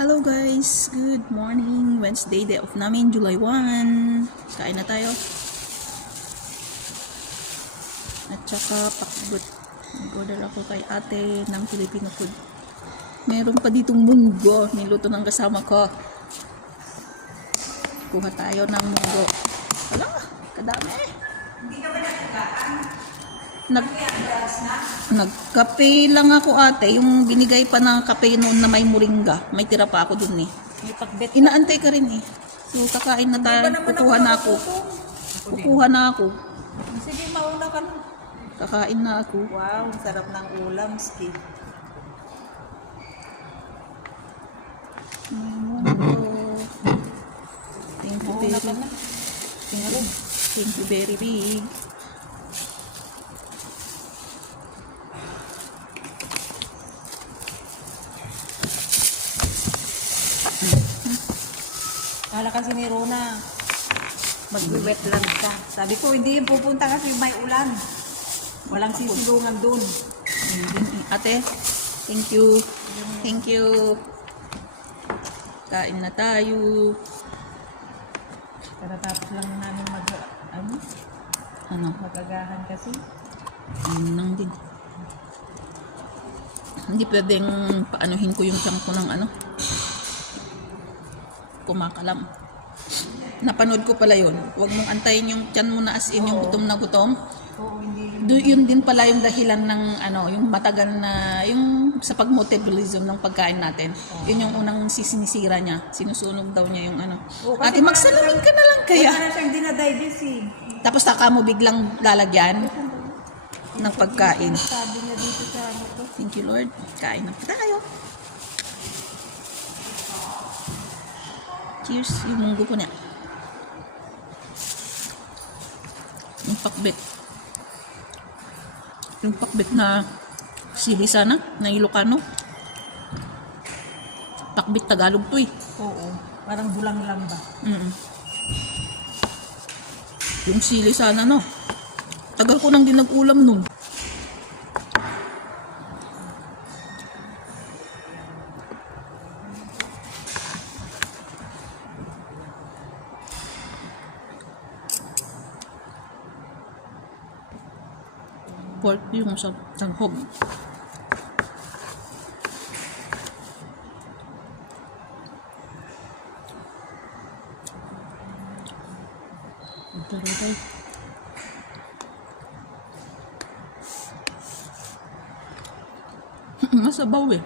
Hello guys! Good morning! Wednesday, day off namin, July 1. Kain na tayo. At saka pakbut. Nag-order ako kay ate ng Filipino food. Meron pa ditong munggo. Niluto ng kasama ko. Kuha tayo ng munggo. Wala! Kadami! Hindi ka ba nagkakaan? Nagkape lang ako ate. Yung binigay pa ng kape noon na may moringa. May tira pa ako dun eh. May pagbet. Inaantay ka rin eh. So kakain na tayo. Kukuha na ako. Kukuha na ako. Sige, mauna ka na. Kakain na ako. Wow, sarap ng ulam, Steve. Thank you Mauna very ka na. Thank you very big. Kala kasi ni Rona, mag-wetland ka. Sabi ko, hindi yung pupunta kasi may ulan. Walang sisilungan dun. Ate, thank you. Thank you. Kain na tayo. Katatapos lang namin Ano? mag-agahan kasi. Ano lang din. Hindi pwedeng paanuhin ko yung tiyan ko ng kumakalam. Napanood ko pala yun. Huwag mong antayin yung tiyan mo na as in yung gutom na gutom. Oo, hindi. Yun din pala yung dahilan ng yung matagal na yung sa pag-metabolism ng pagkain natin. Yun yung unang sinisira niya. Sinusunog daw niya yung Oo, kasi Ate, magsalamin ka na lang kaya. Wala na siyang dinadigest eh. Tapos saka mo biglang lalagyan ng pagkain. Sabi niya dito sa to. Thank you, Lord. Kain na tayo. Cheers. Yung munggo ko niya. Yung pakbet. Yung pakbet na sili sana, na Ilocano. Pakbet Tagalog to eh. Oo, parang bulang lang ba? Yung sili sana no. Tagal ko nang dinag-ulam nun. Pork yung sa tanghog. Taray. Masabaw eh.